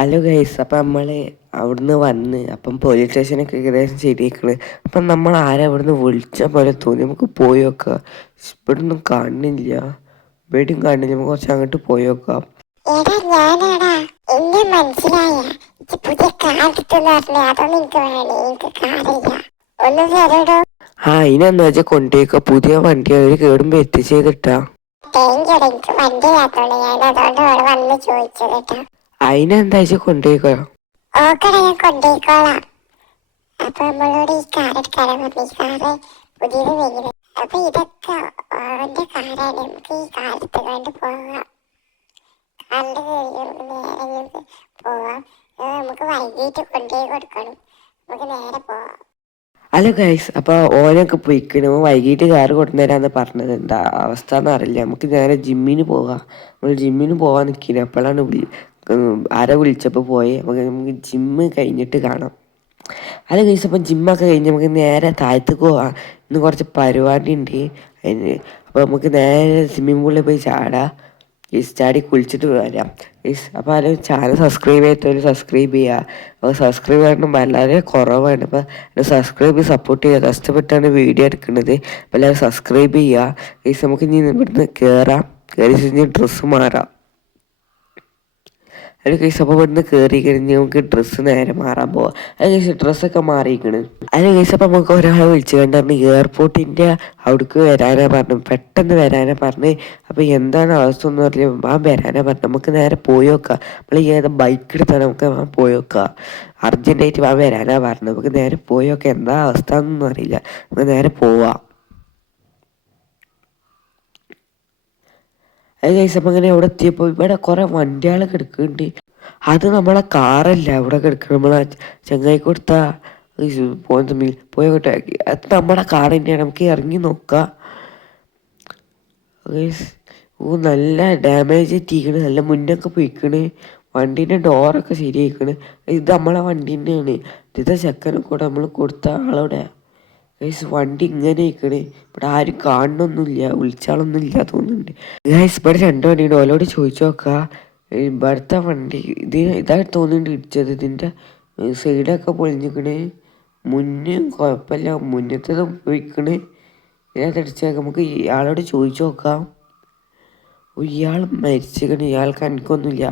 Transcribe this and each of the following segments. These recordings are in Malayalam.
ഹലോ ഗൈസ്, അപ്പം നമ്മൾ അവിടുന്ന് വന്ന് അപ്പം പോലീസ് സ്റ്റേഷനൊക്കെ ഏകദേശം ശരിയാക്കണ്. അപ്പം നമ്മൾ ആരെ അവിടുന്ന് വിളിച്ച പോലെ തോന്നി. നമുക്ക് പോയി നോക്കാം. ഇവിടൊന്നും കാണുന്നില്ല, ഇവിടെയും കാണുന്നില്ല. നമുക്ക് കുറച്ച് അങ്ങോട്ട് പോയി നോക്കാം. എടാ ഞാനാടാ, എന്നെ മനസ്സിലായ? പുതിയ കാർ കിട്ടുന്ന പറഞ്ഞേ, അതൊന്നും എനിക്ക് വേണേ, എനിക്ക് കാറില്ല. ഒന്ന് തരടോ. അതിനെന്താ വെച്ചാൽ കൊണ്ടുപോയിക്കോ, പുതിയ വണ്ടി അവർ കേടുമ്പോ എത്തിച്ച് ചെയ്തിട്ടാ. തേങ്കടാ, എനിക്ക് വണ്ടി ഇല്ലാത്തോണ്ട് ഞാൻ അതുകൊണ്ട് അവിടെ വന്ന് ചോദിച്ചത് കേട്ടോ. അതിനെന്താ വെച്ചാൽ കൊണ്ടുപോയിക്കോ. ഓക്കടാ, ഞാൻ കൊണ്ടുപോയിക്കോളാം. അപ്പൊ നമ്മളോട് ഈ കാർ എടുക്കാനാ പറഞ്ഞു. ഈ കാറ് പുതിയത് വരുന്നത്. അപ്പൊ ഇതൊക്കെ അവന്റെ കാറാണ്. നമുക്ക് ഈ കാർ എടുത്തുകൊണ്ട് പോവാം. കാറിന്റെ നേരെ പോവാം. നമുക്ക് വൈകിട്ട് കൊണ്ടുപോയി കൊടുക്കണം. നമുക്ക് നേരെ പോവാം. ഹലോ ഗൈസ്, അപ്പോൾ ഓനൊക്കെ പോയിക്കണ്. വൈകിട്ട് കാറ് കൊണ്ടുവരാന്ന് പറഞ്ഞത്. എന്താ അവസ്ഥ എന്നറിയില്ല. നമുക്ക് നേരെ ജിമ്മിന് പോവാം. നമ്മൾ ജിമ്മിന് പോകാൻ നിൽക്കില്ല. അപ്പോഴാണ് ആരെ വിളിച്ചപ്പോൾ പോയി. നമുക്ക് ജിമ്മ് കഴിഞ്ഞിട്ട് കാണാം. ഹലോ ഗൈസ്, അപ്പം ജിമ്മൊക്കെ കഴിഞ്ഞ് നമുക്ക് നേരെ താഴത്തേക്ക് പോവാം. ഇന്ന് കുറച്ച് പരിപാടി ഉണ്ട് അതിന്. അപ്പോൾ നമുക്ക് നേരെ സ്വിമ്മിംഗ് പൂളിൽ പോയി ചാടാം. ചാടി കുളിച്ചിട്ട് വരാം. അപ്പോൾ അതിൽ ചാനൽ സബ്സ്ക്രൈബ് ചെയ്യാത്തവർ സബ്സ്ക്രൈബ് ചെയ്യുക. അപ്പോൾ സബ്സ്ക്രൈബ് ചെയ്യണം വളരെ കുറവാണ്. അപ്പോൾ സബ്സ്ക്രൈബ് സപ്പോർട്ട് ചെയ്യുക. കഷ്ടപ്പെട്ടാണ് വീഡിയോ എടുക്കുന്നത്. അപ്പോൾ എല്ലാവരും സബ്സ്ക്രൈബ് ചെയ്യുക. നമുക്ക് ഇനി ഇവിടുന്ന് കയറി ഡ്രസ്സ് മാറാം. അത് കേസ് അപ്പോൾ ഇവിടുന്ന് കയറി കഴിഞ്ഞ് നമുക്ക് ഡ്രസ്സ് നേരെ മാറാൻ പോവാം. അത് കേസ് ഡ്രസ്സൊക്കെ മാറിയിരിക്കണ്. അത് കേസ് അപ്പോൾ നമുക്ക് ഒരാളെ വിളിച്ചു കണ്ടു എയർപോർട്ടിൻ്റെ അവിടേക്ക് വരാനാ പറഞ്ഞു. പെട്ടെന്ന് വരാനാ പറഞ്ഞ്. അപ്പോൾ എന്താണ് അവസ്ഥ എന്ന് പറഞ്ഞാൽ വരാനാ പറഞ്ഞു. നമുക്ക് നേരെ പോയി നോക്കാം. നമ്മൾ ഏതാ ബൈക്ക് എടുത്താൽ നമുക്ക് പോയി നോക്കാം. അർജൻറ്റായിട്ട് വരാനാ പറഞ്ഞു. നമുക്ക് നേരെ പോയി നോക്കാം. എന്താ അവസ്ഥ എന്നൊന്നും അറിയില്ല. നമുക്ക് നേരെ പോവാം. അത് കഴിച്ചപ്പോൾ അങ്ങനെ അവിടെ എത്തിയപ്പോൾ ഇവിടെ കുറേ വണ്ടികളൊക്കെ എടുക്കുന്നുണ്ട്. അത് നമ്മളെ കാറല്ല അവിടെ കിടക്കുക. നമ്മളെ ചങ്ങായി കൊടുത്ത പോയോട്ടെ. അത് നമ്മുടെ കാർ തന്നെയാണ്. നമുക്ക് ഇറങ്ങി നോക്കാം. നല്ല ഡാമേജ് എത്തിക്കണ്. നല്ല മുന്നൊക്കെ പോയിക്കണ്. വണ്ടീൻ്റെ ഡോറൊക്കെ ശരിയായിക്കണ്. ഇത് നമ്മളെ വണ്ടി തന്നെയാണ്. ഇതേ ചെക്കനെ കൂടെ നമ്മൾ കൊടുത്ത ആളവിടെ. വണ്ടി ഇങ്ങനെ ഇരിക്കണേ. ഇവിടെ ആരും കാണണമൊന്നുമില്ല, വിളിച്ചാളൊന്നും ഇല്ല തോന്നുന്നുണ്ട്. ഇവിടെ 2 വണ്ടിയുണ്ട്. ഓലോട് ചോദിച്ചു നോക്കാം. ഇവിടുത്തെ വണ്ടി ഇതായിട്ട് തോന്നുന്നുണ്ട് ഇടിച്ചത്. ഇതിൻ്റെ സൈഡൊക്കെ പൊളിഞ്ഞിക്കണ്. മുന്നും കുഴപ്പമില്ല, മുന്നത്തതും പോയിക്കണ്. ഇതിനകത്ത് അടിച്ചേക്കാം. നമുക്ക് ഇയാളോട് ചോദിച്ചു നോക്കാം. ഇയാൾ മരിച്ചിക്കണ്. ഇയാൾക്ക് എനിക്കൊന്നുമില്ല.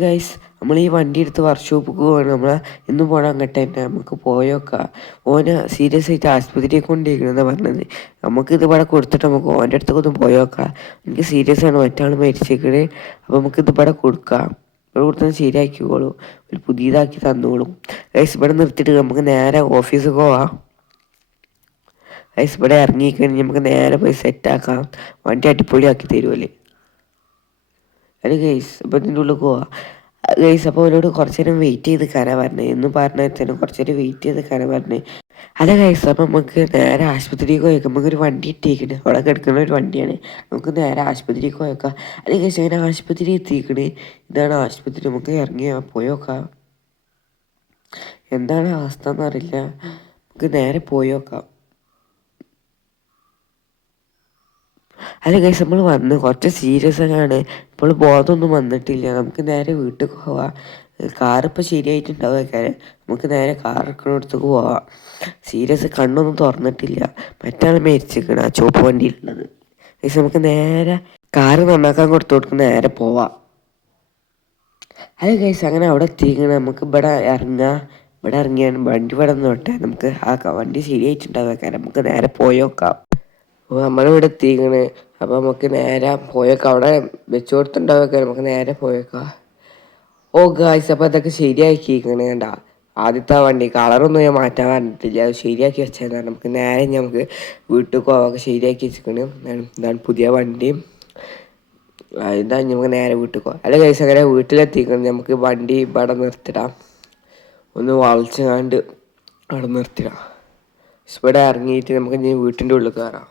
ഗൈസ്, നമ്മൾ ഈ വണ്ടി എടുത്ത് വർക്ക്ഷോപ്പിൽ പോകണം. നമ്മളെ ഇന്ന് പോകണം അങ്ങോട്ട് തന്നെ. നമുക്ക് പോയോക്കാം. ഓനെ സീരിയസ് ആയിട്ട് ആശുപത്രിയിൽ കൊണ്ടിരിക്കണമെന്നാണ് പറഞ്ഞത്. നമുക്കിത് ഇവിടെ കൊടുത്തിട്ട് നമുക്ക് ഓൻ്റെ അടുത്തൊക്കെ ഒന്ന് പോയോക്കാം. എനിക്ക് സീരിയസ് ആണ്, മറ്റാൾ മരിച്ചിക്കണ്. അപ്പോൾ നമുക്കിത് ഇവിടെ കൊടുക്കാം. ഇവിടെ കൊടുത്താൽ ശരിയാക്കിക്കോളും. ഒരു പുതിയതാക്കി തന്നോളും. ഗൈസ്, ഇവിടെ നിർത്തിയിട്ട് നമുക്ക് നേരെ ഓഫീസിൽ പോവാം. ഗൈസ്, ഇവിടെ ഇറങ്ങിക്കഴിഞ്ഞ് നമുക്ക് നേരെ പോയി സെറ്റാക്കാം. വണ്ടി അടിപൊളിയാക്കി തരുമല്ലേ. അത് ഗൈസ്, അപ്പോൾ ഇതിൻ്റെ ഉള്ളിൽ പോവാം. ഗൈസ്, അപ്പോൾ അവരോട് കുറച്ച് നേരം വെയിറ്റ് ചെയ്ത് കയറാൻ പറഞ്ഞത്. എന്ന് പറഞ്ഞാൽ തന്നെ കുറച്ച് നേരം വെയിറ്റ് ചെയ്ത് കയറാൻ പറഞ്ഞത്. അല്ല ഗൈസ്, അപ്പോൾ നമുക്ക് നേരെ ആശുപത്രിക്ക് പോയേക്കാം. നമുക്കൊരു വണ്ടി എത്തിക്കണ്. അവിടെ കിടക്കുന്ന ഒരു വണ്ടിയാണ്. നമുക്ക് നേരെ ആശുപത്രിക്ക് പോയേക്കാം. അത് ഗൈസ്, അങ്ങനെ ആശുപത്രി എത്തിക്കണ്. ഇതാണ് ആശുപത്രി. നമുക്ക് ഇറങ്ങി പോയോക്കാം. എന്താണ് അവസ്ഥ എന്നറിയില്ല. നമുക്ക് നേരെ പോയോക്കാം. അല്ല ഗൈസ്, നമ്മൾ വന്ന് കുറച്ച് സീരിയസ് ആണ്. ഇപ്പോൾ ബോധമൊന്നും വന്നിട്ടില്ല. നമുക്ക് നേരെ വീട്ടിൽ പോവാം. കാറിപ്പോൾ ശരിയായിട്ടുണ്ടാവുക. നമുക്ക് നേരെ കാർ എടുക്കുന്നിടത്തേക്ക് പോവാം. സീരിയസ് കണ്ണൊന്നും തുറന്നിട്ടില്ല. മറ്റാൾ മരിച്ചിരിക്കണം ആ ചുവപ്പ് വണ്ടിയിലുള്ളത്. ഗൈസ്, നമുക്ക് നേരെ കാറ് നന്നാക്കാൻ കൊടുക്കും നേരെ പോവാം. അത് ഗൈസ്, അങ്ങനെ അവിടെ എത്തിക്കണം. നമുക്ക് ഇവിടെ ഇറങ്ങാം. ഇവിടെ ഇറങ്ങിയാണ് വണ്ടി ഇവിടെ നോട്ടെ. നമുക്ക് ആ വണ്ടി ശരിയായിട്ടുണ്ടാവുക. നമുക്ക് നേരെ പോയോക്കാം. നമ്മളിവിടെ എത്തിക്കണ്. അപ്പോൾ നമുക്ക് നേരെ പോയേക്കാം. അവിടെ വെച്ച് കൊടുത്തുണ്ടാവുക. നമുക്ക് നേരെ പോയേക്കാം. ഓ ഗായ്സ്, അപ്പോൾ അതൊക്കെ ശരിയാക്കിയിരിക്കണേ. കണ്ട ആദ്യത്തെ വണ്ടി കളറൊന്നും ഞാൻ മാറ്റാൻ പറഞ്ഞിട്ടില്ല. അത് ശരിയാക്കി വെച്ചതാണ്. നമുക്ക് നേരെ നമുക്ക് വീട്ടിൽ പോകാൻ ശരിയാക്കി വെച്ചിരിക്കണ്. ഇതാണ് പുതിയ വണ്ടി. ഇതാണ് നമുക്ക് നേരെ വീട്ടിൽ പോകാം. അല്ല ഗൈസ്, അങ്ങനെ വീട്ടിലെത്തിക്കണം. നമുക്ക് വണ്ടി ഇവിടെ നിർത്തിടാം. ഒന്ന് വളച്ചുകൊണ്ട് അവിടെ നിർത്തിടാം. ഇവിടെ ഇറങ്ങിയിട്ട് നമുക്ക് ഇനി വീട്ടിൻ്റെ ഉള്ളിൽ കയറാം.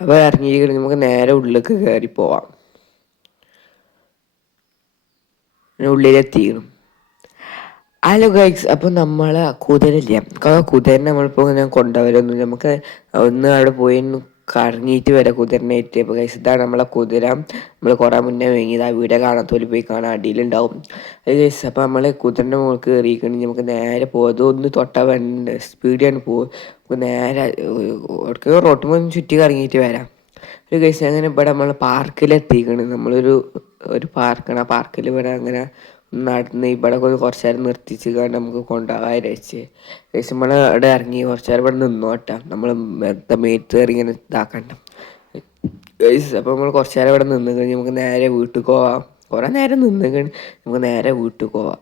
അപ്പോൾ ഇറങ്ങിയിട്ട് നമുക്ക് നേരെ ഉള്ളിലേക്ക് കയറി പോവാം. ഉള്ളിലെത്തിക്കണം. ഹലോ ഗൈസ്, അപ്പോൾ നമ്മളെ കുതിരയില്ല. കുതിരനെ നമ്മളിപ്പോൾ ഇങ്ങനെ കൊണ്ടുപോകലൊന്നുമില്ല. നമുക്ക് ഒന്ന് അവിടെ പോയി കറങ്ങിയിട്ട് വരാം കുതിരനായിട്ട്. അപ്പോൾ ഗൈസ് ഇതാണ് നമ്മളെ കുതിര. നമ്മൾ കുറേ മുന്നേ വാങ്ങിയത്. ആ വീഡിയോ കാണാത്തോല് പോയി കാണാൻ, അടിയിലുണ്ടാവും അത് ഗൈസ്. അപ്പോൾ നമ്മൾ കുതിരൻ്റെ മുകളിൽ കയറിയിരിക്കണമെങ്കിൽ നമുക്ക് നേരെ പോകും. ഒന്ന് തൊട്ടാൽ വേണ്ട സ്പീഡിയാണ് പോകും. നമുക്ക് നേരെ റോട്ടുമ്പോൾ ചുറ്റി കറങ്ങിയിട്ട് വരാം. ഒരു ഗൈസ് അങ്ങനെ ഇവിടെ നമ്മൾ പാർക്കിലെത്തിക്കണം. ഒരു പാർക്കാണ്. ആ പാർക്കിൽ ഇവിടെ അങ്ങനെ നടന്ന് ഇവിടെ കുറച്ച് നേരം നിർത്തിച്ച് കണ്ട് നമുക്ക് കൊണ്ടുപോകാൻ വെച്ച് ഗൈസ്. നമ്മൾ ഇവിടെ ഇറങ്ങി കുറച്ച് നേരം ഇവിടെ നിന്നോട്ടാ. നമ്മൾ മേത്ത് കയറി ഇങ്ങനെ ഇതാക്കണ്ട ഗൈസ്. അപ്പോൾ നമ്മൾ കുറച്ച് നേരം ഇവിടെ നിന്ന് കഴിഞ്ഞ് നമുക്ക് നേരെ വീട്ടിൽ പോവാം. കുറേ നേരം നിന്ന് കഴിഞ്ഞ് നമുക്ക് നേരെ വീട്ടിൽ പോവാം.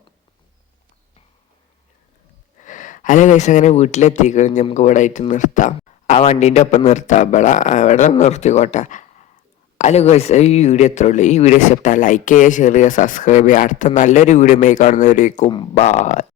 അല്ല ഗൈസ് അങ്ങനെ വീട്ടിലെത്തിക്കഴിഞ്ഞ് നമുക്ക് ഇവിടെ ആയിട്ട് നിർത്താം. ആ വണ്ടീൻ്റെ ഒപ്പം നിർത്താം. ഇവിടെ നിർത്തിക്കോട്ടെ. അല്ല ഗൈസ് ഈ വീഡിയോ എത്ര ഉള്ളൂ. ഈ വീഡിയോ ഇഷ്ടപ്പെട്ടാൽ ലൈക്ക് ചെയ്യുക, ഷെയർ ചെയ്യുക, സബ്സ്ക്രൈബ് ചെയ്യുക. അടുത്ത നല്ലൊരു വീഡിയോ കാണുന്നവരേക്കും ബൈ.